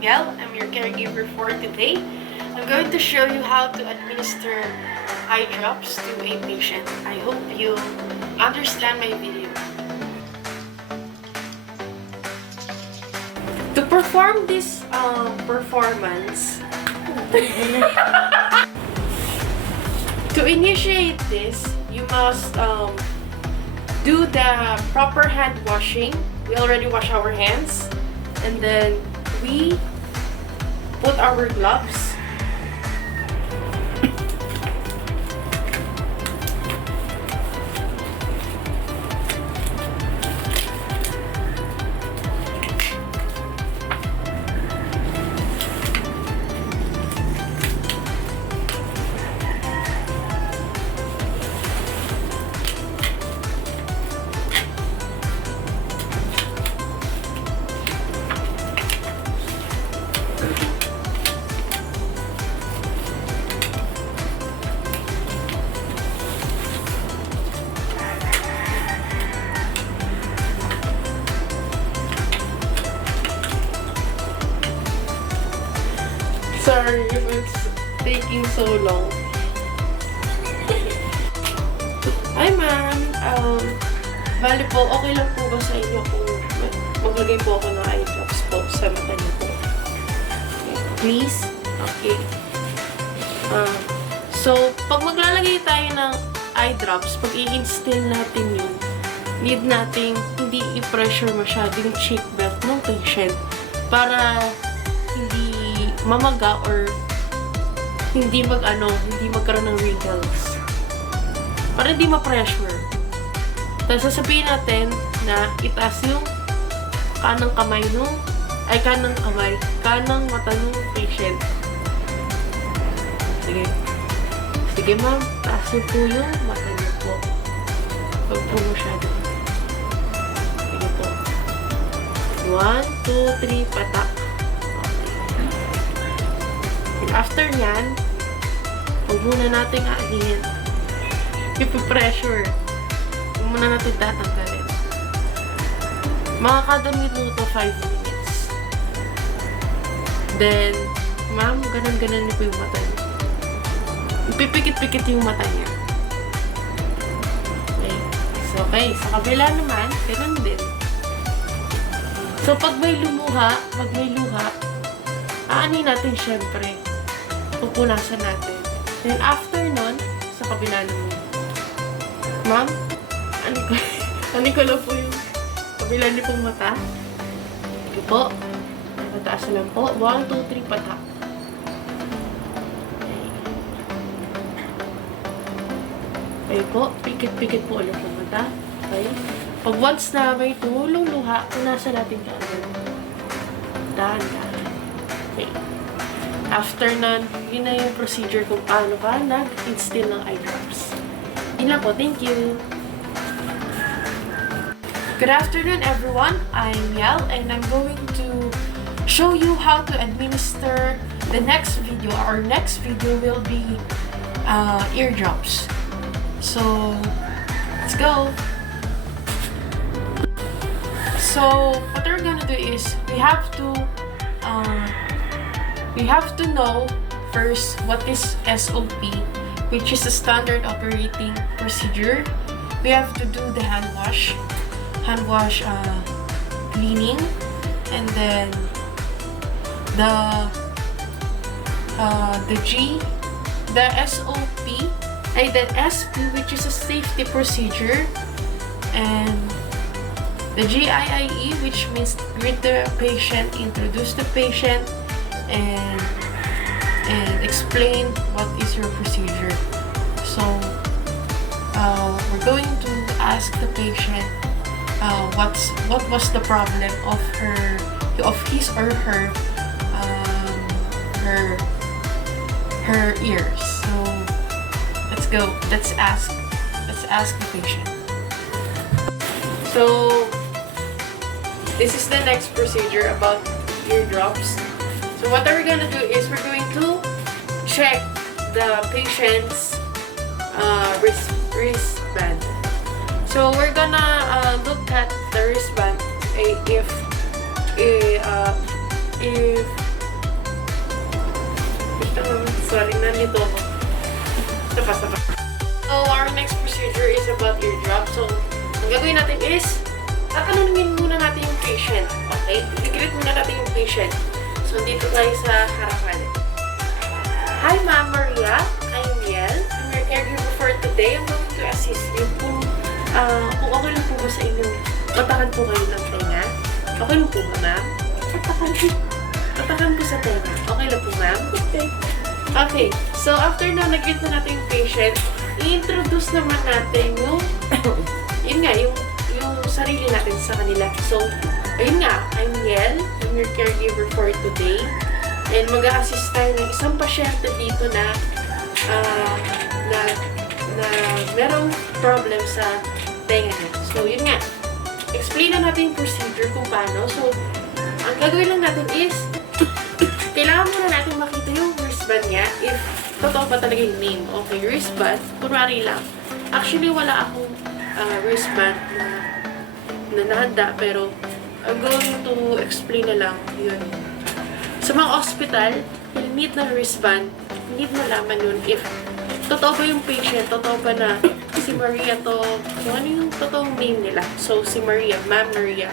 Miguel. I'm your caregiver for today. I'm going to show you how to administer eye drops to a patient. I hope you understand my video. To perform this performance, to initiate this, you must do the proper hand washing. We already wash our hands, and then we put our gloves. Sorry if it's taking so long. Hi ma'am, bali po, okay lang po ba sa inyo kung maglagay po ako ng eye drops po sa mata niyo po? Okay. Please? Okay. So, pag maglalagay tayo ng eye drops, pag i-instill natin yun, need nating hindi i-pressure masyado yung cheek belt ng patient para hindi mamaga or hindi magkaroon ng wrinkles. Para hindi ma-pressure. Tapos sasabihin natin na itaas yung kanang mata ng patient. Sige. Sige ma'am, taas niyo po yung mata niyo po. Huwag po masyado. Sige po. 1, 2, 3, patak. After nyan, huwag muna natin aahin. Ipipressure. Huwag muna natin tatanggalin. Mga kada minuto, 5 minutes. Then, ma'am, ganan-ganan niyo po yung mata niyo. Ipipikit-pikit yung mata niya. Okay. So, okay. Sa kabila naman, ganan din. So, pag may luha, aanin natin syempre. Pupunasan natin. Then, after nun, sa kabila naman. Ma'am, ano ko lang po yung kabila niyo pong mata. Okay po. Mataas lang po. 1, 2, 3, patak. Okay po. Pikit-pikit po ulit yung mata. Okay. Pag once na may tumulong luha, punasan natin ka agad. Dahan-dahan. Okay. After nun, yun na yung procedure kung paano ka nag-instill ng eye drops. Yun lang po. Thank you. Good afternoon, everyone. I'm Yel, and I'm going to show you how to administer the next video. Our next video will be ear drops. So, let's go. So, what we're gonna do is we have to know first what is SOP, which is a standard operating procedure. We have to do the hand wash cleaning, and then the SOP, the SP, which is a safety procedure, and the GIIE, which means greet the patient, introduce the patient, and explain what is your procedure. So, we're going to ask the patient what was the problem of his or her ears. So, let's go. Let's ask the patient. So, this is the next procedure about ear drops. So what we're gonna do is we're going to check the patient's wristband. So we're gonna look at the wristband if nandito ako. Sapa. So, our next procedure is about eardrop. So, ang gagawin natin is, tatanungin muna natin yung patient. Okay? I-greet muna natin yung patient. So, dito tayo sa harapan. Hi, Ma'am Maria. I'm Yel. I'm your caregiver for today. I'm going to assist you kung okay lang po ba sa inyo. Patakan po kayo ng tenga. Okay lang po ba, ma'am? Patakan po sa tenga. Okay lang po, ma'am? Okay. So, after na nag-greet na natin yung patient, i-introduce naman natin yung yun nga, yung sarili natin sa kanila. So, ayun nga, I'm Yel. I'm your caregiver for today. And mag-a-assist tayo ng isang pasyente dito na merong problem sa tenga niya. So, yun nga. Explain na natin yung procedure kung paano. So, ang gagawin lang natin is, kailangan muna natin makita yung wristband niya if totoo ba talaga yung name. Okay, wristband. Kunwari lang. Actually, wala akong wristband na nahanda, pero I'm going to explain na lang yun. Sa mga hospital, you'll need ng wristband. Need malaman yun if totoo ba yung patient, totoo ba na si Maria to, kung ano yung totoong name nila. So, si Maria, Ma'am Maria,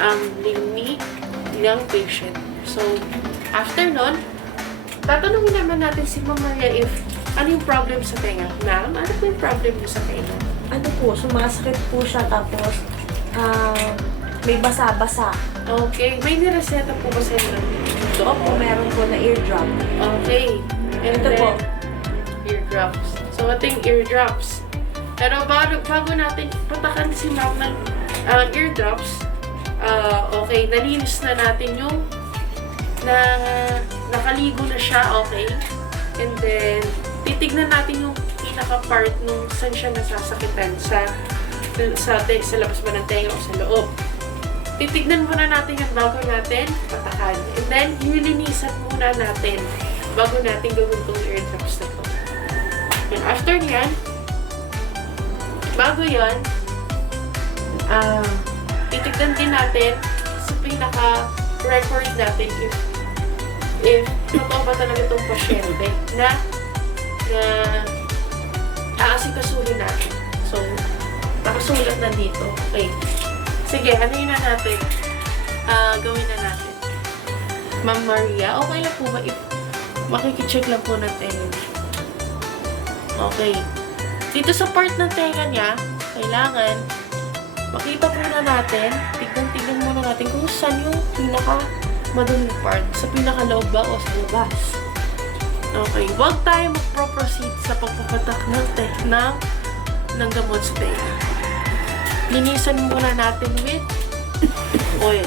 ang name ng patient. So, after nun, tatanungin naman natin si Ma'am Maria if ano yung problem sa tenga. Ma'am, ano po yung problem niyo sa tenga? Ano po, sumasakit po siya tapos may basa-basa. Okay. May nireseta po ba sa inyo? Opo, meron po na eardrop. Okay. And Ito then, po. Eardrops. So, ito yung eardrops. Pero bago natin patakan si ma'am ng eardrops, okay, nalinis na natin yung nakaligo na siya, okay? And then, titignan natin yung pinaka-part nung saan siya nasasakitan sa labas ba ng tenga o sa loob. Titignan muna natin yung bago natin patakan. And then, nilinisan muna natin bago natin gawin itong eardrops na to. And after nyan, bago yan, titignan din natin sa pinaka-record natin if totoo ba talaga itong pasyente na aasikasuhin natin. So, nakasulat na dito. Okay. Sige, ano yun na natin? Gawin na natin. Ma'am Maria, okay lang po ba if makikicheck lang po ng tenga niya? Okay. Dito sa part ng tenga niya, kailangan makita muna natin, tignan muna natin kung saan yung pinaka-maduming part. Sa pinaka-loob ba o sa labas? Okay. Huwag tayo mag-proceed sa pagpapatak ng gamot sa tenga. Linisan muna natin with oil.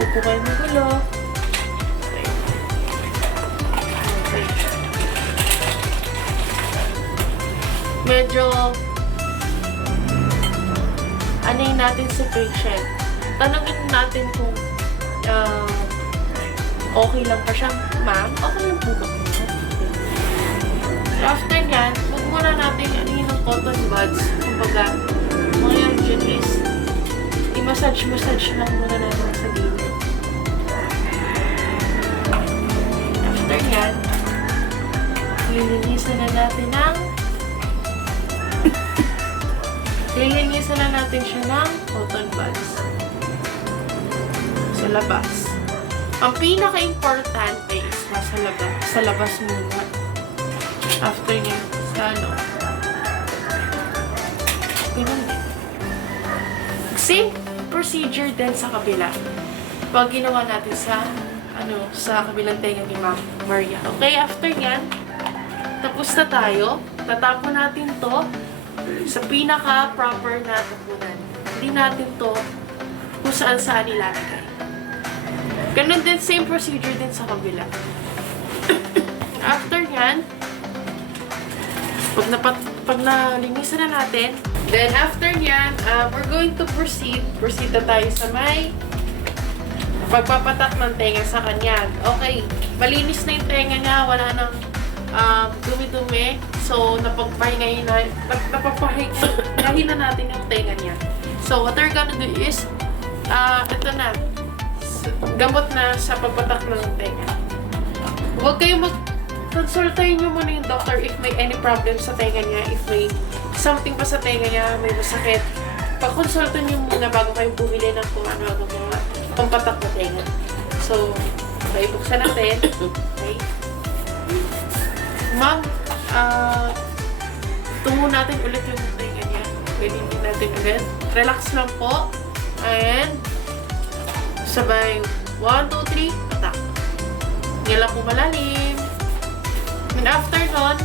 Upo kayo ng gulo. Okay. Medyo anayin natin si patient. Tanungin natin kung okay lang pa siya. Ma'am, okay lang po ba kayo? After yan, huwag muna natin anayin ng cotton buds. Kumbaga, mga yan dyan is i-massage lang muna natin sa gilid. After yan, lilinisan na natin siya ng cotton buds sa labas. Ang pinaka-importante is sa labas muna. After niya, sa ano. Ganun din. Same procedure din sa kabila. Pag ginawa natin sa kabilang tenga ni Ma'am Maria. Okay, after yan, tapos na tayo. Tatapon natin to sa pinaka-proper na tapunan. Hindi natin to kung saan ilalagay. Ganun din, same procedure din sa kabila. After yan, pag nalinisan na natin, then after yan, we're going to proceed na tayo sa may pagpapatak ng tenga sa kanya. Okay, malinis na yung tenga niya, wala nang dumi-dumi. So, napagpahingahin na natin yung tenga niya. So, what we're gonna do is, ito na, gamot na sa pagpatak ng tenga. Huwag kayo konsultahin nyo muna yung doctor if may any problem sa tenga niya, if may something pa sa tenga niya, may masakit. Pagkonsulta nyo muna bago kayo bumili ng kung ano ng mga pampatak na tenga. So, okay, buksan natin. Okay. Ma'am, tungo natin ulit yung tenga niya. Pwede din natin ulit. Relax lang po. And, sabay, 1, 2, 3, attack. Ngayon lang po malalim. And after nun,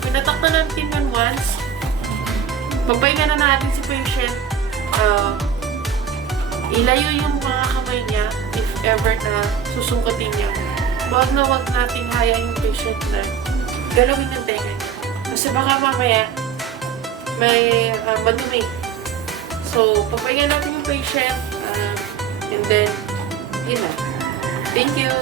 pinatak na natin yun once. Pagpahinga na natin si patient. Ilayo yung mga kamay niya if ever na susungkatin niya. Wag nating hayaan yung patient na galawin ng tenga niya. Kasi baka mamaya may madumi. So, pagpahinga natin yung patient. And then, yun na. Thank you!